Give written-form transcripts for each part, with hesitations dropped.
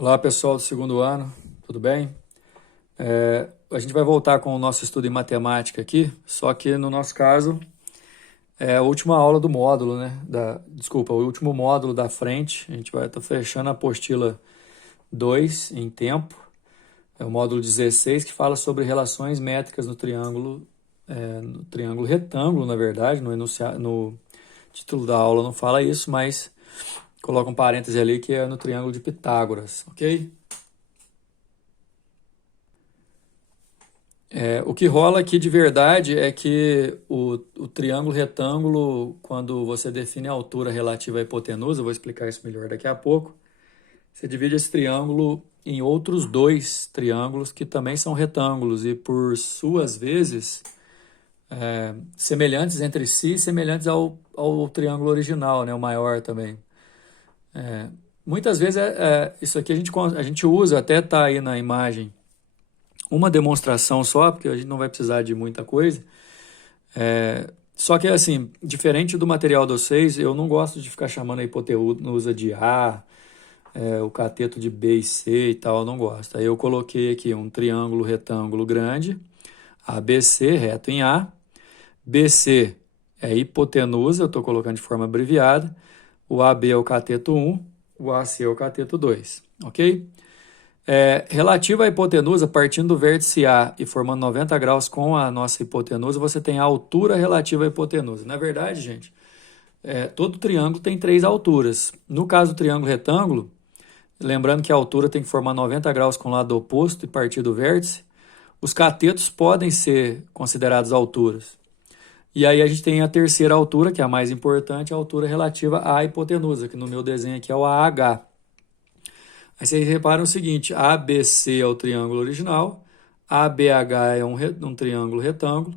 Olá pessoal do segundo ano, tudo bem? A gente vai voltar com o nosso estudo em matemática aqui, só que no nosso caso é a última aula do módulo, né? Desculpa, o último módulo da frente. A gente vai estar fechando a apostila 2 em tempo, é o módulo 16 que fala sobre relações métricas no triângulo retângulo, na verdade, no título da aula não fala isso, mas coloca um parêntese ali que é no triângulo de Pitágoras, ok? O que rola aqui de verdade é que o triângulo retângulo, quando você define a altura relativa à hipotenusa, eu vou explicar isso melhor daqui a pouco, você divide esse triângulo em outros dois triângulos que também são retângulos e, por suas vezes, semelhantes entre si, semelhantes ao triângulo original, né, o maior também. Muitas vezes isso aqui a gente usa, até tá aí na imagem, uma demonstração só, porque a gente não vai precisar de muita coisa. Só que, assim, diferente do material de vocês, eu não gosto de ficar chamando a hipotenusa de A, o cateto de B e C e tal, eu não gosto. Aí eu coloquei aqui um triângulo retângulo grande, ABC, reto em A. BC é hipotenusa, eu estou colocando de forma abreviada. O AB é o cateto 1, o AC é o cateto 2, ok? Relativa à hipotenusa, partindo do vértice A e formando 90 graus com a nossa hipotenusa, você tem a altura relativa à hipotenusa. Na verdade, gente, todo triângulo tem três alturas. No caso do triângulo retângulo, lembrando que a altura tem que formar 90 graus com o lado oposto e partir do vértice, os catetos podem ser considerados alturas. E aí a gente tem a terceira altura, que é a mais importante, a altura relativa à hipotenusa, que no meu desenho aqui é o AH. Aí vocês reparam o seguinte, ABC é o triângulo original, ABH é um triângulo retângulo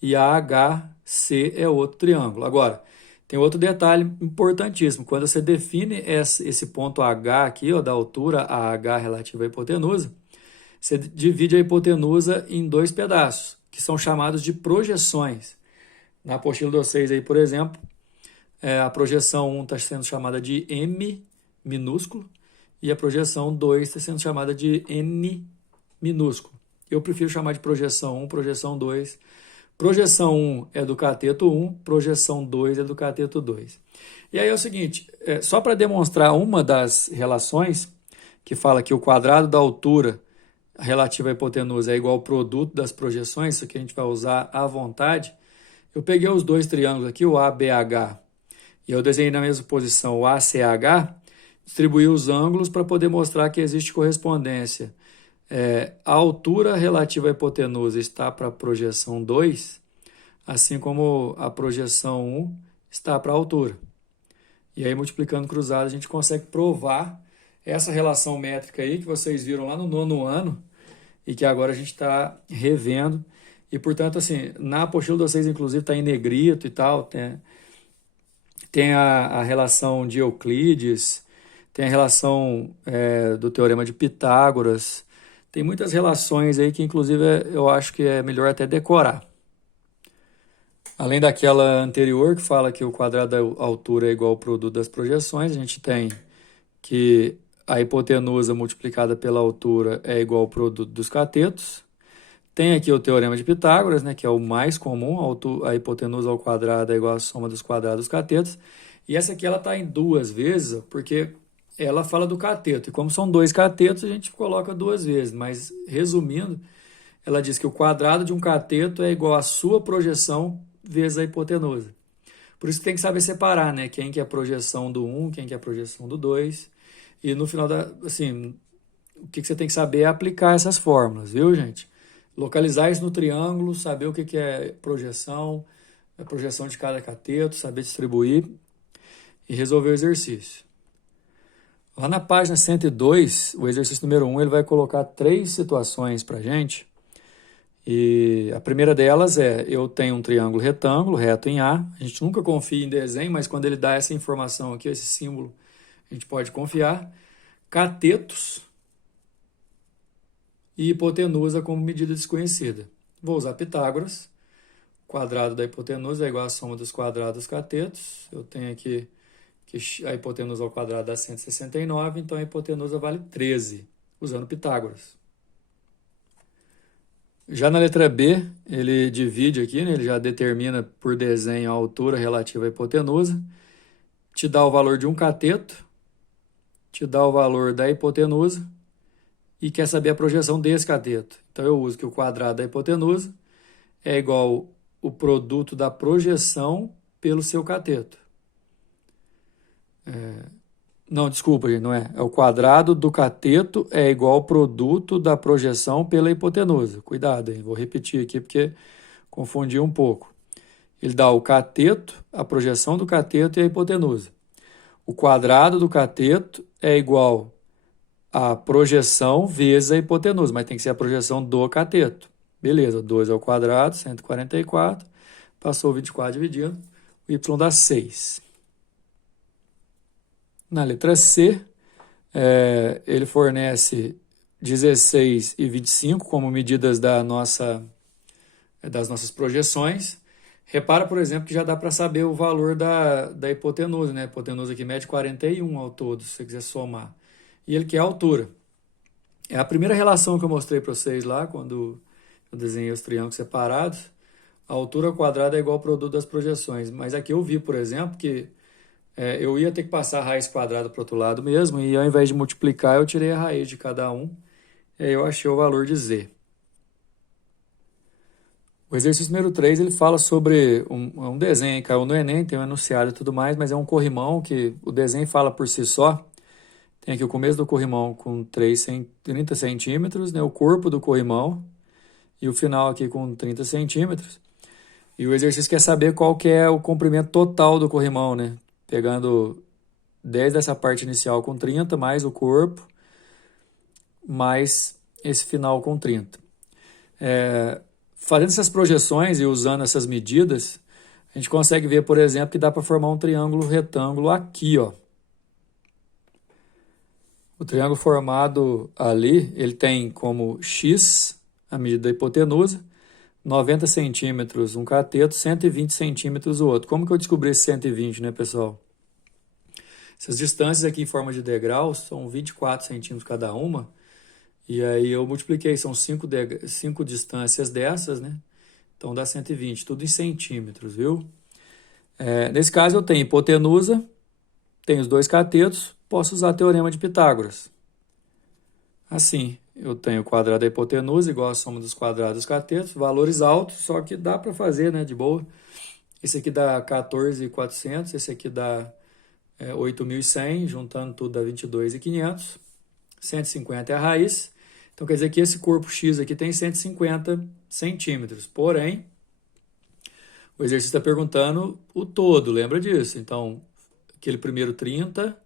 e AHC é outro triângulo. Agora, tem outro detalhe importantíssimo. Quando você define esse ponto H aqui, ó, da altura AH relativa à hipotenusa, você divide a hipotenusa em dois pedaços, que são chamados de projeções. Na apostila de vocês aí, por exemplo, a projeção 1 está sendo chamada de M minúsculo, e a projeção 2 está sendo chamada de N minúsculo. Eu prefiro chamar de projeção 1, projeção 2. Projeção 1 é do cateto 1, projeção 2 é do cateto 2. E aí é o seguinte, só para demonstrar uma das relações, que fala que o quadrado da altura relativa à hipotenusa é igual ao produto das projeções, isso aqui a gente vai usar à vontade, eu peguei os dois triângulos aqui, o ABH, e eu desenhei na mesma posição o ACH, distribuir os ângulos para poder mostrar que existe correspondência. A altura relativa à hipotenusa está para a projeção 2, assim como a projeção 1 está para a altura. E aí, multiplicando cruzado, a gente consegue provar essa relação métrica aí que vocês viram lá no nono ano e que agora a gente está revendo. E, portanto, assim, na apostila de vocês, inclusive, está em negrito e tal, tem a relação de Euclides, tem a relação do Teorema de Pitágoras, tem muitas relações aí que, inclusive, eu acho que é melhor até decorar. Além daquela anterior, que fala que o quadrado da altura é igual ao produto das projeções, a gente tem que a hipotenusa multiplicada pela altura é igual ao produto dos catetos. Tem aqui o Teorema de Pitágoras, né, que é o mais comum, a hipotenusa ao quadrado é igual à soma dos quadrados dos catetos. E essa aqui ela está em duas vezes, porque ela fala do cateto. E como são dois catetos, a gente coloca duas vezes. Mas, resumindo, ela diz que o quadrado de um cateto é igual à sua projeção vezes a hipotenusa. Por isso que tem que saber separar, né? Quem que é a projeção do 1, quem que é a projeção do 2. E no final, assim, o que você tem que saber é aplicar essas fórmulas, viu, gente? Localizar isso no triângulo, saber o que é projeção, a projeção de cada cateto, saber distribuir e resolver o exercício. Lá na página 102, o exercício número 1, ele vai colocar três situações para a gente. E a primeira delas eu tenho um triângulo retângulo, reto em A. A gente nunca confia em desenho, mas quando ele dá essa informação aqui, esse símbolo, a gente pode confiar. Catetos e hipotenusa como medida desconhecida. Vou usar Pitágoras. O quadrado da hipotenusa é igual à soma dos quadrados dos catetos. Eu tenho aqui que a hipotenusa ao quadrado dá 169, então a hipotenusa vale 13, usando Pitágoras. Já na letra B, ele divide aqui, né? Ele já determina por desenho a altura relativa à hipotenusa, te dá o valor de um cateto, te dá o valor da hipotenusa e quer saber a projeção desse cateto. Então eu uso que o quadrado da hipotenusa é igual o produto da projeção pelo seu cateto. Não, desculpa, gente, não é. É o quadrado do cateto é igual ao produto da projeção pela hipotenusa. Cuidado, hein? Vou repetir aqui porque confundi um pouco. Ele dá o cateto, a projeção do cateto e a hipotenusa. O quadrado do cateto é igual à projeção vezes a hipotenusa, mas tem que ser a projeção do cateto. Beleza, 2 ao quadrado, 144. Passou 24 dividindo, o y dá 6. Na letra C, ele fornece 16 e 25 como medidas das nossas projeções. Repara, por exemplo, que já dá para saber o valor da hipotenusa, né? A hipotenusa aqui mede 41 ao todo, se você quiser somar. E ele quer a altura. É a primeira relação que eu mostrei para vocês lá, quando eu desenhei os triângulos separados. A altura ao quadrado é igual ao produto das projeções. Mas aqui eu vi, por exemplo, que eu ia ter que passar a raiz quadrada para o outro lado mesmo, e ao invés de multiplicar, eu tirei a raiz de cada um, e aí eu achei o valor de Z. O exercício número 3, ele fala sobre um desenho que caiu no Enem, tem um enunciado e tudo mais, mas é um corrimão que o desenho fala por si só. Tem aqui o começo do corrimão com 30 centímetros, né, o corpo do corrimão, e o final aqui com 30 centímetros. E o exercício quer saber qual que é o comprimento total do corrimão, né? Pegando desde essa parte inicial com 30, mais o corpo, mais esse final com 30. Fazendo essas projeções e usando essas medidas, a gente consegue ver, por exemplo, que dá para formar um triângulo retângulo aqui, ó. O triângulo formado ali, ele tem como x, a medida da hipotenusa, 90 centímetros um cateto, 120 centímetros o outro. Como que eu descobri esse 120, né, pessoal? Essas distâncias aqui em forma de degraus são 24 centímetros cada uma, e aí eu multipliquei, são 5 distâncias dessas, né? Então dá 120, tudo em centímetros, viu? Nesse caso eu tenho hipotenusa, tenho os dois catetos, posso usar o teorema de Pitágoras. Assim, eu tenho o quadrado da hipotenusa igual a soma dos quadrados dos catetos, valores altos, só que dá para fazer, né, de boa. Esse aqui dá 14.400, esse aqui dá 8.100, juntando tudo dá 22.500, 150 é a raiz. Então quer dizer que esse corpo X aqui tem 150 centímetros, porém, o exercício está perguntando o todo, lembra disso? Então, aquele primeiro 30,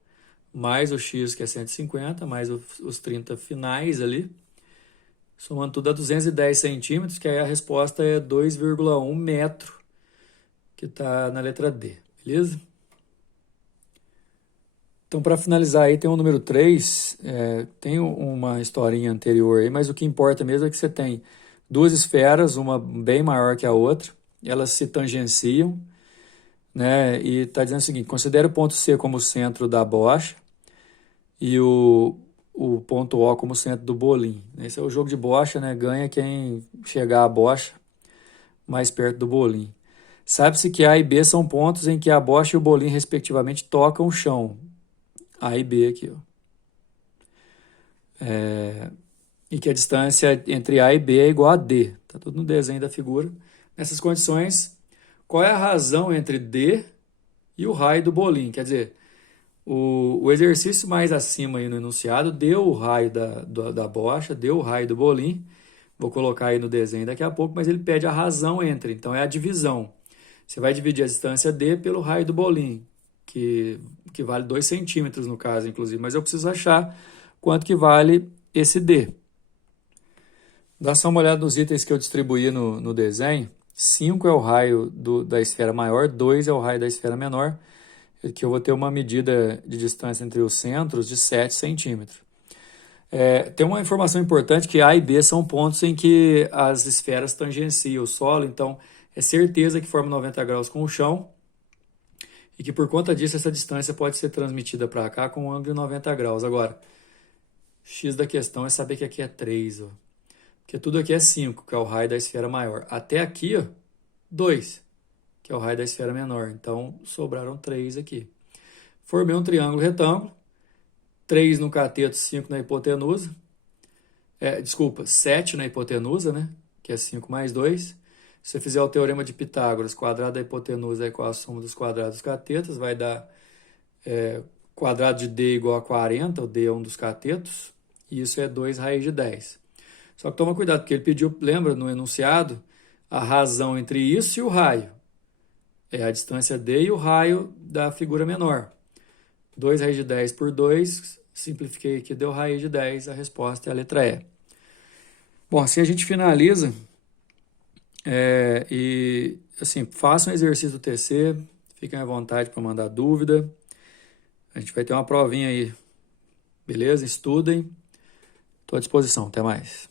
mais o X que é 150, mais os 30 finais ali, somando tudo a 210 centímetros, que aí a resposta é 2,1 metro, que está na letra D, beleza? Então, para finalizar aí, tem o número 3, tem uma historinha anterior aí, mas o que importa mesmo é que você tem duas esferas, uma bem maior que a outra, elas se tangenciam, né? E está dizendo o seguinte, considere o ponto C como centro da bocha e o ponto O como centro do bolim. Esse é o jogo de bocha, né? Ganha quem chegar à bocha mais perto do bolim. Sabe-se que A e B são pontos em que a bocha e o bolim, respectivamente, tocam o chão. A e B aqui, ó. E que a distância entre A e B é igual a D. Está tudo no desenho da figura. Nessas condições, qual é a razão entre D e o raio do bolim? Quer dizer, o exercício mais acima aí no enunciado deu o raio da bocha, deu o raio do bolim. Vou colocar aí no desenho daqui a pouco, mas ele pede a razão entre. Então, é a divisão. Você vai dividir a distância D pelo raio do bolim, que vale 2 centímetros no caso, inclusive. Mas eu preciso achar quanto que vale esse D. Dá só uma olhada nos itens que eu distribuí no desenho. 5 é o raio da esfera maior, 2 é o raio da esfera menor, que eu vou ter uma medida de distância entre os centros de 7 centímetros. Tem uma informação importante que A e B são pontos em que as esferas tangenciam o solo, então é certeza que forma 90 graus com o chão. e que por conta disso essa distância pode ser transmitida para cá com um ângulo de 90 graus. Agora, X da questão é saber que aqui é 3, ó. Porque tudo aqui é 5, que é o raio da esfera maior. Até aqui, ó, 2, que é o raio da esfera menor. Então, sobraram 3 aqui. Formei um triângulo retângulo, 3 no cateto, 5 na hipotenusa. Desculpa, 7 na hipotenusa, né? Que é 5 mais 2. Se você fizer o teorema de Pitágoras, quadrado da hipotenusa é igual à soma dos quadrados dos catetos, vai dar quadrado de D igual a 40, o D é um dos catetos, e isso é 2 raiz de 10. Só que toma cuidado, porque ele pediu, lembra, no enunciado, a razão entre isso e o raio. É a distância D e o raio da figura menor. 2 raiz de 10 por 2, simplifiquei aqui, deu raiz de 10, a resposta é a letra E. Bom, assim a gente finaliza. E assim, façam o exercício do TC, fiquem à vontade para mandar dúvida. A gente vai ter uma provinha aí, beleza? Estudem. Estou à disposição. Até mais.